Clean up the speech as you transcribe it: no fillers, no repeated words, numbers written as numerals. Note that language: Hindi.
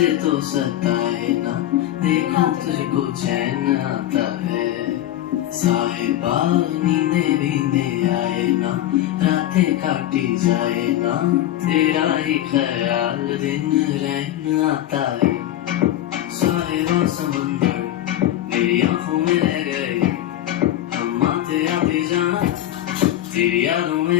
से तो सताए ना, देखो तुझको चैन आता है। साहिबा नींदे बींदे आए ना, रातें काटी जाए ना, तेरा ही ख्याल दिन रहन आता है। साहिबा समंदर मेरी आंखों में रह गए, हम आते आते जाना तेरी यादों में